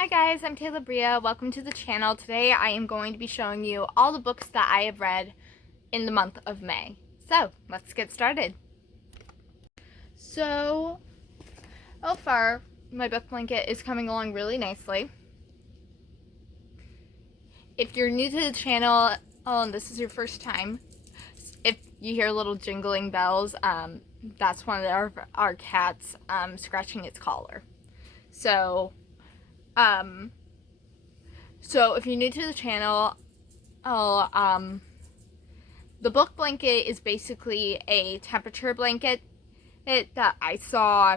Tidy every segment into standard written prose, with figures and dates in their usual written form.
Hi guys, I'm Taylor Bria. Welcome to the channel. Today I am going to be showing you all the books that I have read in the month of May. So, let's get started. So far, my book blanket is coming along really nicely. If you're new to the channel and this is your first time, if you hear little jingling bells, that's one of our cats scratching its collar. So if you're new to the channel, the book blanket is basically a temperature blanket that I saw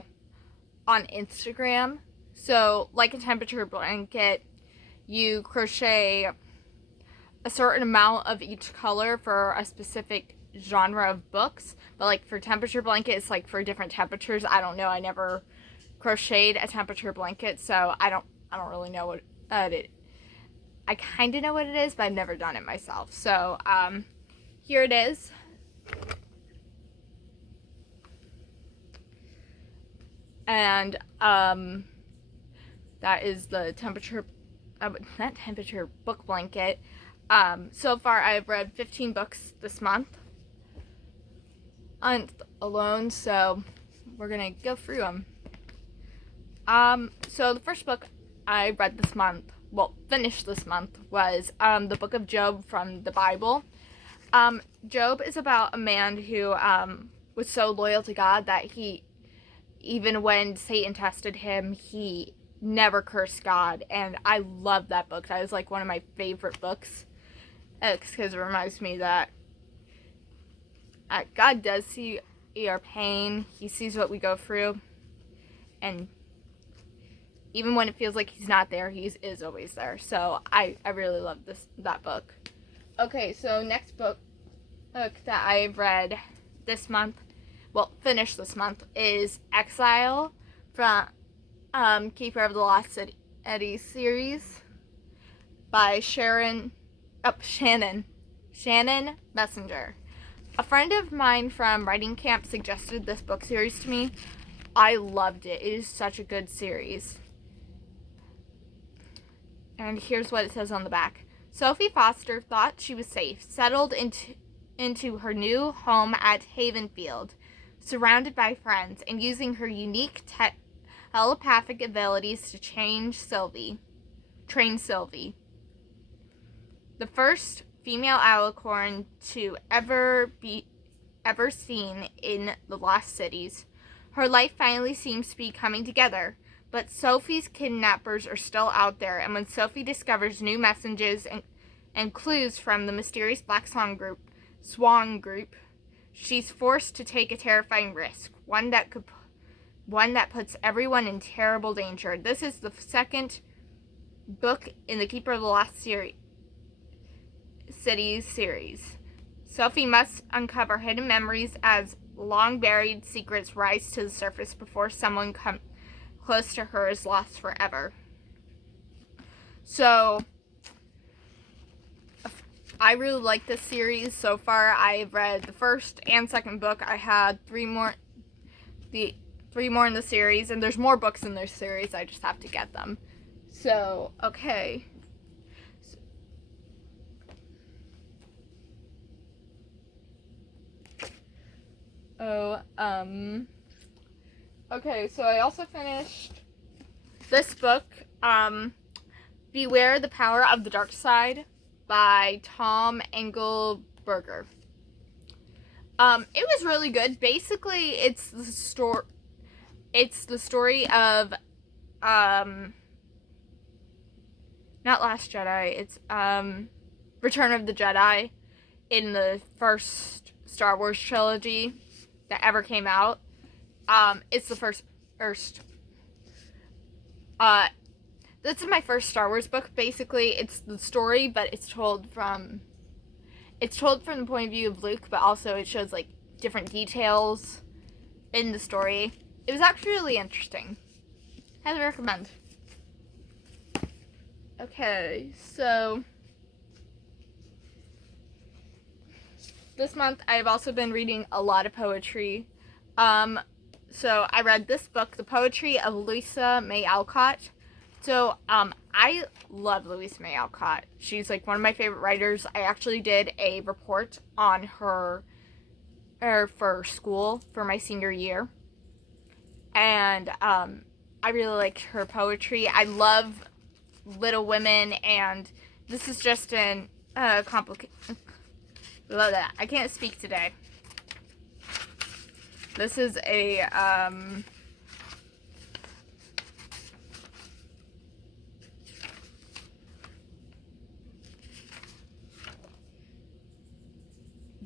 on Instagram. So, like a temperature blanket, you crochet a certain amount of each color for a specific genre of books. But like for temperature blanket, it's like for different temperatures. I don't know. I never crocheted a temperature blanket, so I don't really know what it. I kind of know what it is, but I've never done it myself. So here it is. And that is the temperature book blanket. So far I've read 15 books this month alone, so we're gonna go through them. So the first book I read this month, finished this month, was the book of Job from the Bible. Job is about a man who was so loyal to God that even when Satan tested him, he never cursed God. And I love that book. That is like one of my favorite books, because it reminds me that God does see our pain. He sees what we go through, and even when it feels like he's not there, he is always there. So I really love that book. Okay, so next book that I've read this month, finished this month, is Exile from Keeper of the Lost City series by Shannon Messenger. A friend of mine from writing camp suggested this book series to me. I loved it. It is such a good series. And here's what it says on the back. Sophie Foster thought she was safe, settled into her new home at Havenfield, surrounded by friends, and using her unique telepathic abilities to train Sylvie. The first female alicorn to ever seen in the Lost Cities. Her life finally seems to be coming together, but Sophie's kidnappers are still out there, and when Sophie discovers new messages and clues from the mysterious Black Swan group, she's forced to take a terrifying risk, one that puts everyone in terrible danger. This is the second book in the Keeper of the Lost Cities series. Sophie must uncover hidden memories as long-buried secrets rise to the surface before someone close to her is lost forever. So I really like this series so far. I've read the first and second book. I had three more in the series, and there's more books in this series. I just have to get them. So, okay. Okay, so I also finished this book, Beware the Power of the Dark Side by Tom Engelberger. It was really good. Basically, it's the story of, not Last Jedi, it's, Return of the Jedi in the first Star Wars trilogy that ever came out. It's the first this is my first Star Wars book. Basically, it's the story, but it's told from the point of view of Luke, but also it shows like different details in the story. It was actually really interesting. Highly recommend. Okay, so this month I've also been reading a lot of poetry. So I read this book, The Poetry of Louisa May Alcott, So, I love Louise May Alcott. She's like one of my favorite writers. I actually did a report on her for school for my senior year. And I really like her poetry. I love Little Women, and this is just an complicated. Love that. I can't speak today. This is a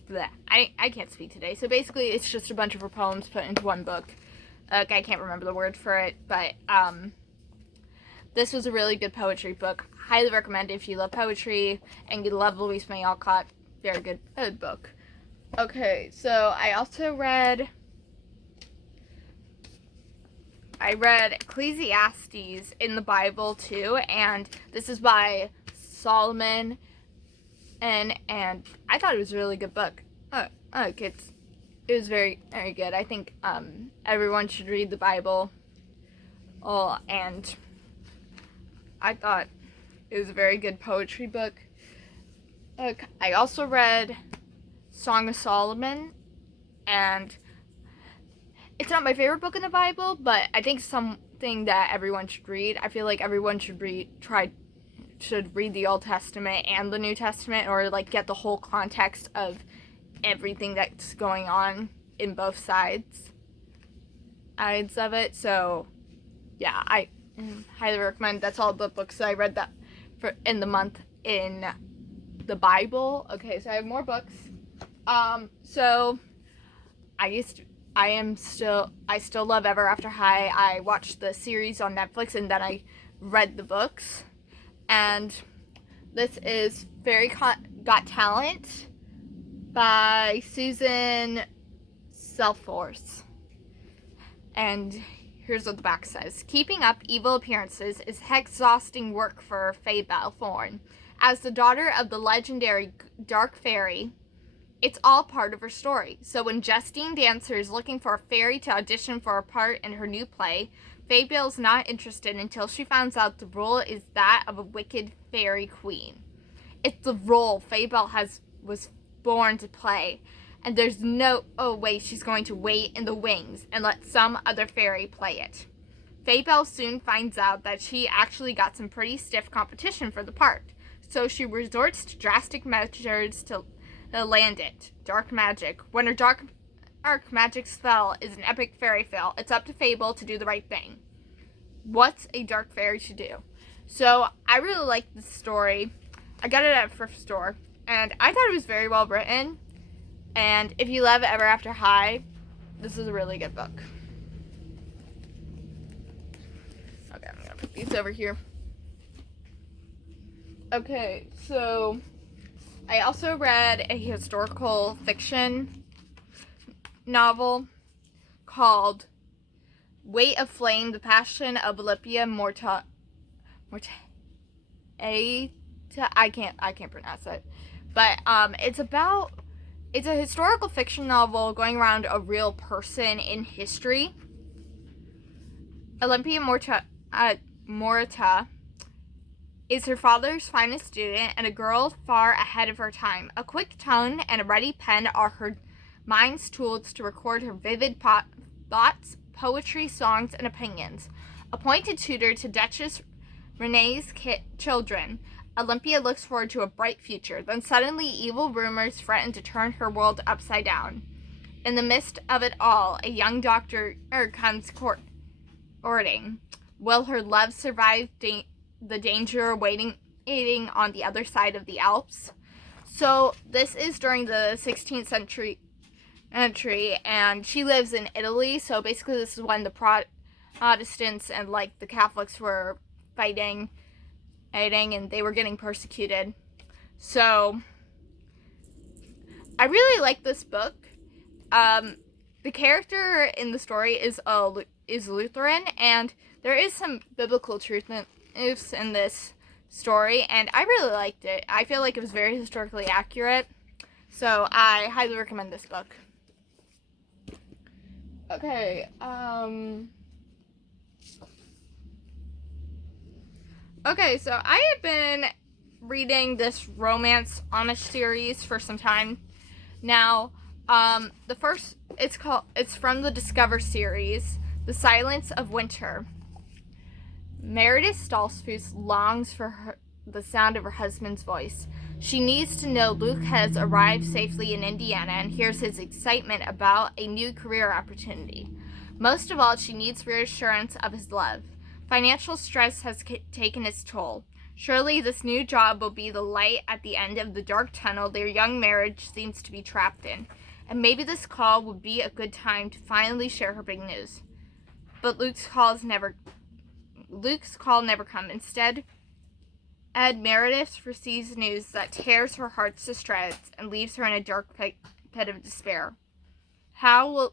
bleh. I can't speak today. So basically, it's just a bunch of her poems put into one book. I can't remember the word for it, but this was a really good poetry book. Highly recommend it if you love poetry and you love Louise May Alcott. Very good book. Okay, so I also read Ecclesiastes in the Bible too, and this is by Solomon, and I thought it was a really good book. It was very, very good. I think everyone should read the Bible. And I thought it was a very good poetry book. I also read Song of Solomon, and it's not my favorite book in the Bible, but I think something that everyone should read. I feel like everyone should read the Old Testament and the New Testament, or like get the whole context of everything that's going on in both sides of it. So yeah, I highly recommend. That's all the books that I read that for in the month in the Bible. Okay, so I have more books. So I still love Ever After High. I watched the series on Netflix and then I read the books. And this is Fairy Got Talent by Susan Selforce. And here's what the back says. Keeping up evil appearances is exhausting work for Faye Thorne. As the daughter of the legendary Dark Fairy, it's all part of her story. So when Justine Dancer is looking for a fairy to audition for a part in her new play, Faye's not interested until she finds out the role is that of a wicked fairy queen. It's the role Faye was born to play, and there's no way she's going to wait in the wings and let some other fairy play it. Faye soon finds out that she actually got some pretty stiff competition for the part, so she resorts to drastic measures to land it. Dark magic. When her dark magic spell is an epic fairy tale, it's up to Fable to do the right thing. What's a dark fairy to do? So I really like this story. I got it at a thrift store, and I thought it was very well written. And if you love Ever After High, this is a really good book. Okay, I'm gonna put these over here. Okay, so I also read a historical fiction novel called Weight of Flame, The Passion of Olympia Morta. I can't pronounce it. But it's a historical fiction novel going around a real person in history. Olympia Morta is her father's finest student and a girl far ahead of her time. A quick tongue and a ready pen are her mind's tools to record her vivid thoughts, poetry, songs, and opinions. Appointed tutor to Duchess Renee's children, Olympia looks forward to a bright future. Then suddenly evil rumors threaten to turn her world upside down. In the midst of it all, a young doctor comes courting. Will her love survive the danger waiting on the other side of the Alps? So this is during the 16th century, and she lives in Italy. So basically, this is when the Protestants and like the Catholics were fighting, and they were getting persecuted. So I really like this book. The character in the story is Lutheran, and there is some biblical truth in this story, and I really liked it. I feel like it was very historically accurate, so I highly recommend this book. Okay, Okay, so I have been reading this romance Amish series for some time now. The first, it's from the Discover series, The Silence of Winter. Meredith Stoltzfus longs for the sound of her husband's voice. She needs to know Luke has arrived safely in Indiana and hears his excitement about a new career opportunity. Most of all, she needs reassurance of his love. Financial stress has taken its toll. Surely this new job will be the light at the end of the dark tunnel their young marriage seems to be trapped in. And maybe this call would be a good time to finally share her big news. But Luke's call never come. Instead, Ed Meredith receives news that tears her heart to shreds and leaves her in a dark pit of despair. How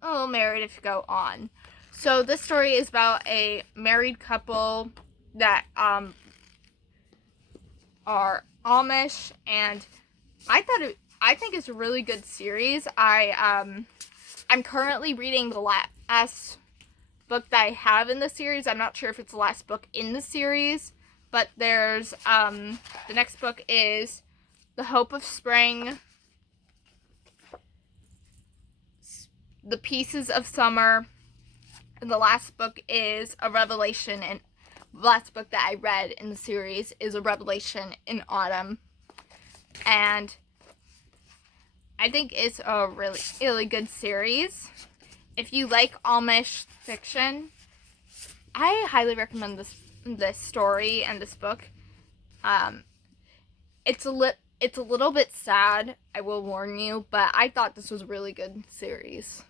will Meredith go on? So this story is about a married couple that are Amish, and I think it's a really good series. I'm currently reading the last book that I have in the series. I'm not sure if it's the last book in the series, but there's the next book is The Hope of Spring, The Pieces of Summer, and the last book is a Revelation, and the last book that I read in the series is a Revelation in Autumn. And I think it's a really, really good series. If you like Amish fiction, I highly recommend this story and this book. It's a little bit sad, I will warn you, but I thought this was a really good series.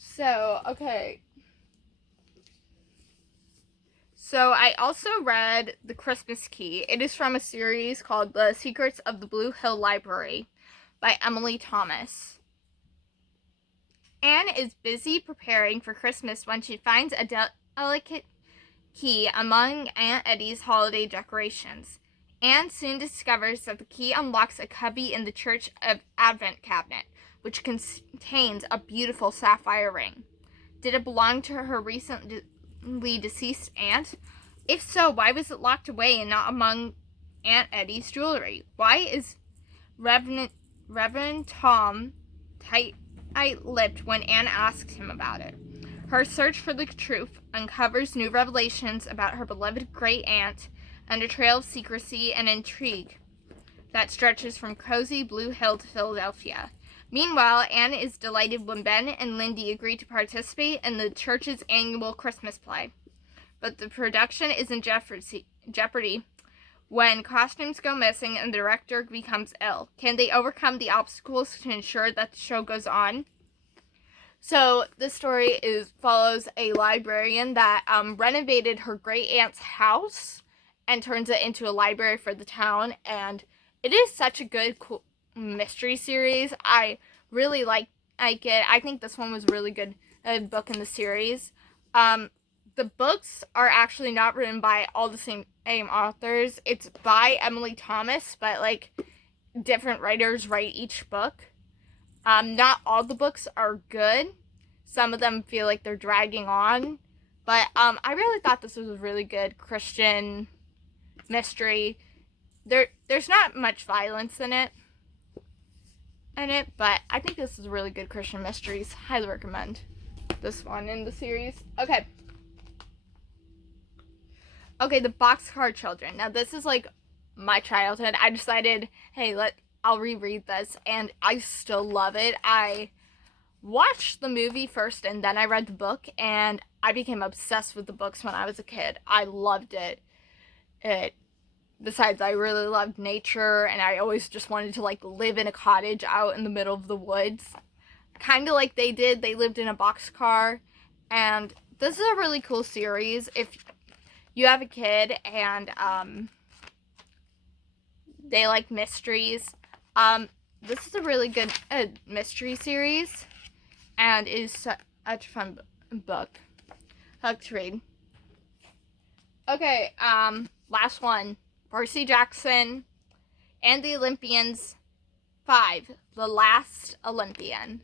So, okay. So, I also read The Christmas Key. It is from a series called The Secrets of the Blue Hill Library by Emily Thomas. Anne is busy preparing for Christmas when she finds a delicate key among Aunt Eddie's holiday decorations. Anne soon discovers that the key unlocks a cubby in the Church of Advent cabinet, which contains a beautiful sapphire ring. Did it belong to her recently deceased aunt? If so, why was it locked away and not among Aunt Eddie's jewelry? Why is Reverend Tom tight-lipped when Anne asks him about it? Her search for the truth uncovers new revelations about her beloved great-aunt and a trail of secrecy and intrigue that stretches from cozy Blue Hill to Philadelphia. Meanwhile, Anne is delighted when Ben and Lindy agree to participate in the church's annual Christmas play. But the production is in jeopardy when costumes go missing and the director becomes ill. Can they overcome the obstacles to ensure that the show goes on? So this story follows a librarian that renovated her great-aunt's house and turns it into a library for the town, and it is such a good, cool mystery series. I really like it. I think this one was a really good book in the series. The books are actually not written by all the same authors. It's by Emily Thomas, but like different writers write each book. Not all the books are good. Some of them feel like they're dragging on, but I really thought this was a really good Christian mystery. There's not much violence in it, but I think this is a really good Christian mysteries. Highly recommend this one in the series. Okay, The Boxcar Children. Now this is like my childhood. I decided, hey, I'll reread this, and I still love it. I watched the movie first, and then I read the book, and I became obsessed with the books when I was a kid. I loved it. Besides, I really loved nature, and I always just wanted to like live in a cottage out in the middle of the woods. Kind of like they did. They lived in a boxcar, and this is a really cool series. If you have a kid and they like mysteries, this is a really good mystery series, and is such a fun book to read. Okay, last one. Percy Jackson and the Olympians 5, The Last Olympian.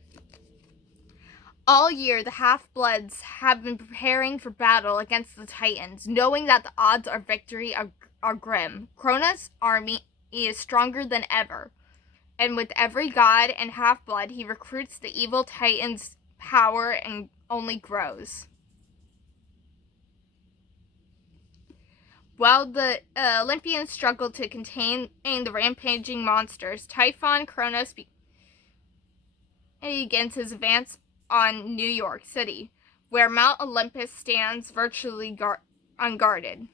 All year, the Half-Bloods have been preparing for battle against the Titans, knowing that the odds of victory are grim. Kronos' army is stronger than ever, and with every god and Half-Blood, he recruits the evil Titans' power and only grows. While the Olympians struggle to contain the rampaging monsters, Typhon Kronos begins his advance on New York City, where Mount Olympus stands virtually unguarded.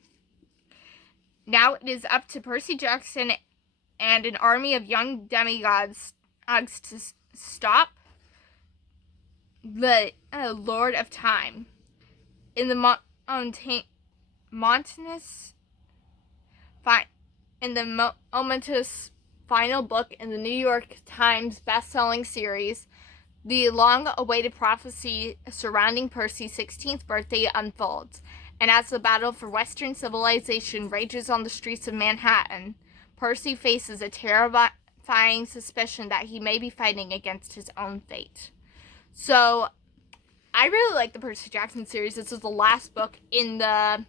Now it is up to Percy Jackson and an army of young demigods to stop the Lord of Time. In the momentous final book in the New York Times best-selling series, the long-awaited prophecy surrounding Percy's 16th birthday unfolds, and as the battle for Western civilization rages on the streets of Manhattan, Percy faces a terrifying suspicion that he may be fighting against his own fate. So, I really like the Percy Jackson series. This is the last book in the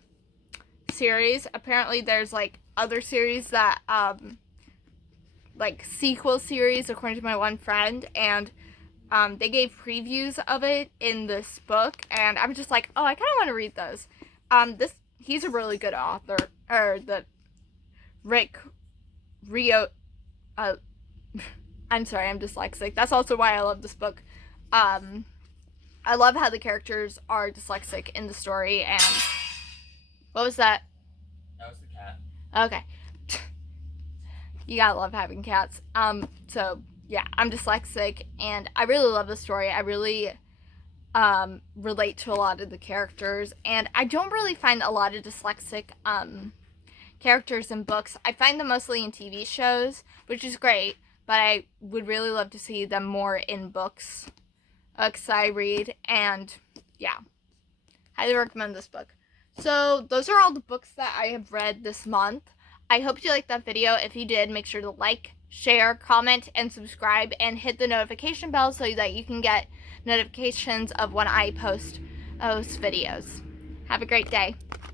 series. Apparently, there's like other series that, like sequel series, according to my one friend, and they gave previews of it in this book, and I'm just like, oh, I kind of want to read those. He's a really good author, or the Rick Rio. I'm sorry, I'm dyslexic. That's also why I love this book. I love how the characters are dyslexic in the story, and what was that? That was the cat. Okay. You gotta love having cats. So yeah, I'm dyslexic, and I really love the story. I really relate to a lot of the characters, and I don't really find a lot of dyslexic characters in books. I find them mostly in TV shows, which is great, but I would really love to see them more in books I read, and yeah, highly recommend this book. So those are all the books that I have read this month. I hope you liked that video. If you did, make sure to like, share, comment, and subscribe, and hit the notification bell so that you can get notifications of when I post those videos. Have a great day.